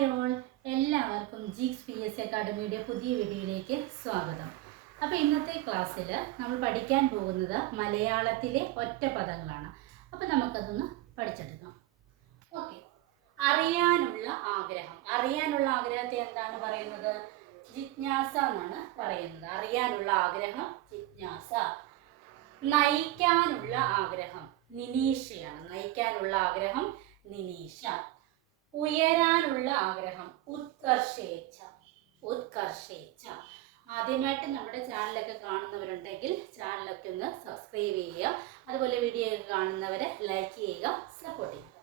Hi all എല്ലാവർക്കും ജിക്സ് P S അക്കാഡമിയുടെ പുതിയ വീഡിയോയിലേക്ക് സ്വാഗതം. അപ്പോൾ ഇന്നത്തെ ക്ലാസ്സിൽ നമ്മൾ പഠിക്കാൻ പോകുന്നത് മലയാളത്തിലെ ഒറ്റ പദങ്ങളാണ്. അപ്പോൾ നമുക്കതൊന്ന് പഠിച്ചെടുക്കാം. ഓക്കെ അറിയാനുള്ള ആഗ്രഹം. അറിയാനുള്ള ആഗ്രഹത്തെ എന്താണ് പറയുന്നത്? ജിജ്ഞാസ എന്നാണ് പറയുന്നത്. അറിയാനുള്ള ആഗ്രഹം ജിജ്ഞാസ. നയിക്കാനുള്ള ആഗ്രഹം നിനീഷയാണ്. നയിക്കാനുള്ള ആഗ്രഹം നിനീഷ. ഉയരാനുള്ള ആഗ്രഹം. ഉത്കർഷേച്ഛ. ഉത്കർഷേച്ഛ. ആദ്യമായിട്ട് നമ്മുടെ ചാനലൊക്കെ കാണുന്നവരുണ്ടെങ്കിൽ ചാനലൊക്കെ ഒന്ന് സബ്സ്ക്രൈബ് ചെയ്യുക. അതുപോലെ വീഡിയോ ഒക്കെ കാണുന്നവരെ ലൈക്ക് ചെയ്യുക സപ്പോർട്ട് ചെയ്യുക.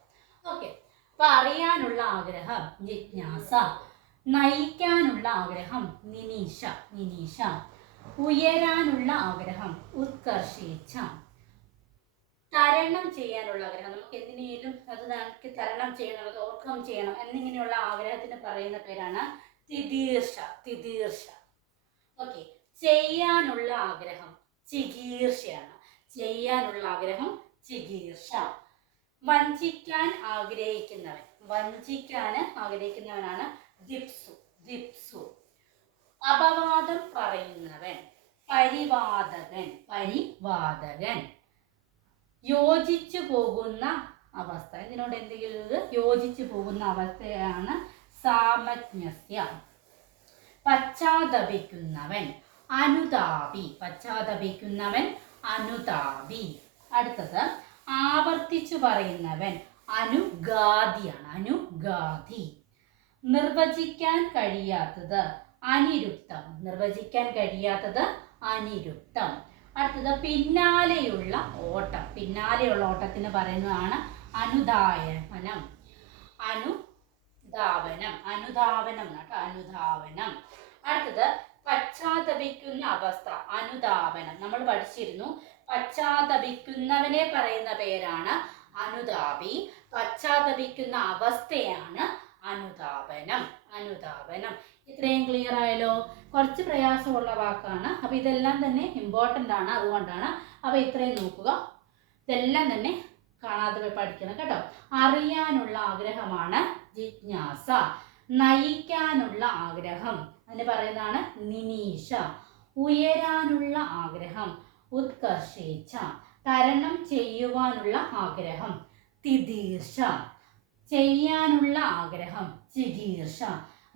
ഓക്കെ അപ്പൊ അറിയാനുള്ള ആഗ്രഹം ജിജ്ഞാസ. നയിക്കാനുള്ള ആഗ്രഹം നിനീഷ. നിനീഷ. ഉയരാനുള്ള ആഗ്രഹം ഉത്കർഷേച്ഛ. തരണം ചെയ്യാനുള്ള ആഗ്രഹം. നമുക്ക് എന്തിനേലും അത് നമുക്ക് തരണം ചെയ്യണം അത് ഓവർകം ചെയ്യണം എന്നിങ്ങനെയുള്ള ആഗ്രഹത്തിന് പറയുന്ന പേരാണ് തിദീർഷ തിദീർഷ. ഓക്കെ ചെയ്യാനുള്ള ആഗ്രഹം ചികീർഷയാണ്. ചെയ്യാനുള്ള ആഗ്രഹം ചികീർഷ. വഞ്ചിക്കാൻ ആഗ്രഹിക്കുന്നവൻ. വഞ്ചിക്കാൻ ആഗ്രഹിക്കുന്നവനാണ് ദിപ്സു. ദിപ്സു. അപവാദം പറയുന്നവൻ. പരിവാദകൻ. പരിവാദകൻ. യോജിച്ചു പോകുന്ന അവസ്ഥ. ഇതിനോട് എന്തെങ്കിലും യോജിച്ചു പോകുന്ന അവസ്ഥയാണ് സാമജ്ഞസ്യ. പശ്ചാത്തപിക്കുന്നവൻ അനുതാപി. പശ്ചാത്തപിക്കുന്നവൻ അനുതാപി. അടുത്തത് ആവർത്തിച്ചു പറയുന്നവൻ അനുഗാദിയാണ്. അനുഗാദി നിർവചിക്കാൻ കഴിയാത്തത് അനിരുക്തം. നിർവചിക്കാൻ കഴിയാത്തത് അനിരുക്തം. അടുത്തത് പിന്നാലെയുള്ള ഓട്ടം. പിന്നാലെയുള്ള ഓട്ടത്തിന് പറയുന്നതാണ് അനുദായനം. അനുദാവനം. അനുദാവനം കേട്ടോ. അനുദാവനം. അടുത്തത് പശ്ചാത്തപിക്കുന്ന അവസ്ഥ. അനുധാവനം നമ്മൾ പഠിച്ചിരുന്നു. പശ്ചാത്തപിക്കുന്നവനെ പറയുന്ന പേരാണ് അനുതാപി പശ്ചാത്തപിക്കുന്ന അവസ്ഥയാണ് അനുതാപനം അനുതാപനം ഇത്രയും ക്ലിയർ ആയല്ലോ? കുറച്ച് പ്രയാസമുള്ള വാക്കാണ്. അപ്പോൾ ഇതെല്ലാം തന്നെ ഇമ്പോർട്ടന്റ് ആണ്. അതുകൊണ്ടാണ് അപ്പോൾ ഇത്രയും നോക്കുക. ഇതെല്ലാം തന്നെ കാണാതെ പോയി പഠിക്കണം കേട്ടോ. അറിയാനുള്ള ആഗ്രഹമാണ് ജിജ്ഞാസ. നയിക്കാനുള്ള ആഗ്രഹം. അതിന് പറയുന്നതാണ് നിനീഷ. ഉയരാനുള്ള ആഗ്രഹം. ഉത്കർഷേച്ഛ. തരണം ചെയ്യുവാനുള്ള ആഗ്രഹം. തിദീർഷ ചെയ്യാനുള്ള ആഗ്രഹം. ചികീർഷ.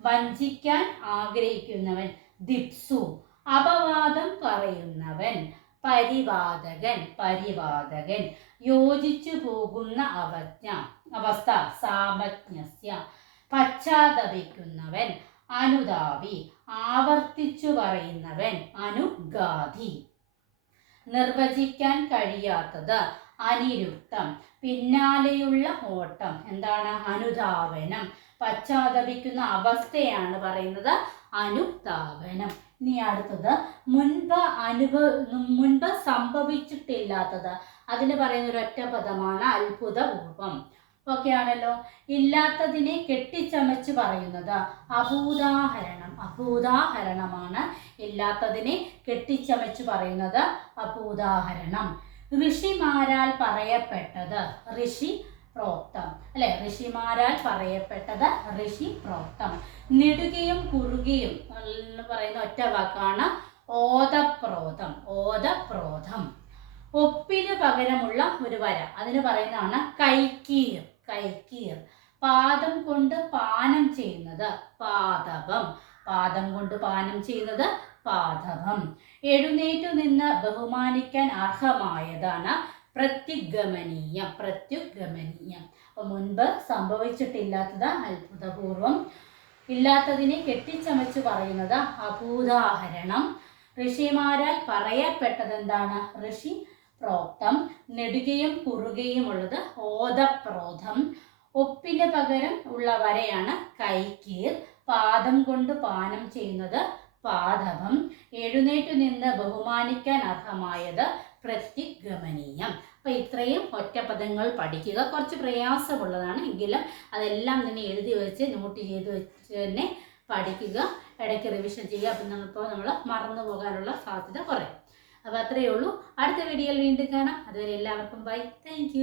വഞ്ചിക്കാൻ ആഗ്രഹിക്കുന്നവൻ ദിപ്സു അപവാദം പറയുന്നവൻ പരിവാദകൻ പരിവാദകൻ. യോജിച്ചു പോകുന്ന അവജ്ഞ അവസ്ഥ സാമജ്ഞസ്യ. പശ്ചാത്തപിക്കുന്നവൻ അനുതാപി ആവർത്തിച്ചു പറയുന്നവൻ അനുഗാധി. നിർവചിക്കാൻ കഴിയാത്തത് അനിരുക്തം പിന്നാലെയുള്ള ഓട്ടം. എന്താണ്? അനുധാവനം. പശ്ചാത്തപിക്കുന്ന അവസ്ഥയാണ് പറയുന്നത് അനുതാപനം. ഇനി അടുത്തത് മുൻപ് അനുഭവ മുൻപ് സംഭവിച്ചിട്ടില്ലാത്തത്. അതിന് പറയുന്ന ഒരു ഒറ്റ പദമാണ് അത്ഭുതപൂർവം ഓക്കെ ആണല്ലോ ഇല്ലാത്തതിനെ കെട്ടിച്ചമച്ച് പറയുന്നത്. അഭൂതാഹരണം അഭൂതാഹരണമാണ് ഇല്ലാത്തതിനെ കെട്ടിച്ചമച്ച് പറയുന്നത് അഭൂതാഹരണം. ഋഷിമാരാൽ പറയപ്പെട്ടത്. ഋഷി പ്രോക്തം. അല്ലെ? ഋഷിമാരാൽ പറയപ്പെട്ടത് ഋഷി പ്രോക്തം നെടുകയും കുറുകയും എന്ന് പറയുന്ന ഒറ്റ വാക്കാണ് ഓതപ്രോതം. ഓതപ്രോതം. ഒപ്പിന് പകരമുള്ള ഒരു വര. അതിന് പറയുന്നതാണ് കൈക്കീർ. കൈക്കീർ. പാദം കൊണ്ട് പാനം ചെയ്യുന്നത് പാദപം പാദം കൊണ്ട് പാനം ചെയ്യുന്നത് പാദപം എഴുന്നേറ്റു നിന്ന് ബഹുമാനിക്കാൻ അർഹമായതാണ് പ്രത്യുഗമനീയം പ്രത്യുഗമനീയം. അപ്പൊ മുൻപ് സംഭവിച്ചിട്ടില്ലാത്തത് അത്ഭുതപൂർവം ഇല്ലാത്തതിനെ കെട്ടിച്ചമച്ച് പറയുന്നത് അഭൂതാഹരണം. ഋഷിമാരാൽ പറയപ്പെട്ടത് എന്താണ് ഋഷി പ്രോക്തം നെടുകയും കുറുകയും ഉള്ളത് ഓതപ്രോധം. ഒപ്പിന് പകരം ഉള്ള വരയാണ് കൈക്കീർ പാദം കൊണ്ട് പാനം ചെയ്യുന്നത് പാദവം എഴുന്നേറ്റു നിന്ന് ബഹുമാനിക്കാൻ അർഹമായത് പ്രത്യുഗമനീയം. അപ്പോൾ ഇത്രയും ഒറ്റപദങ്ങൾ പഠിക്കുക. കുറച്ച് പ്രയാസമുള്ളതാണ് എങ്കിലും അതെല്ലാം തന്നെ എഴുതി വെച്ച് നോട്ട് ചെയ്ത് വെച്ച് തന്നെ പഠിക്കുക. ഇടയ്ക്ക് റിവിഷൻ ചെയ്യുക. അപ്പം നമ്മളിപ്പോൾ നമ്മൾ മറന്നു പോകാനുള്ള സാധ്യത കുറയും. അപ്പോൾ അത്രയേ ഉള്ളൂ. അടുത്ത വീഡിയോയിൽ വീണ്ടും കാണാം. അതുവരെ എല്ലാവർക്കും ബൈ താങ്ക്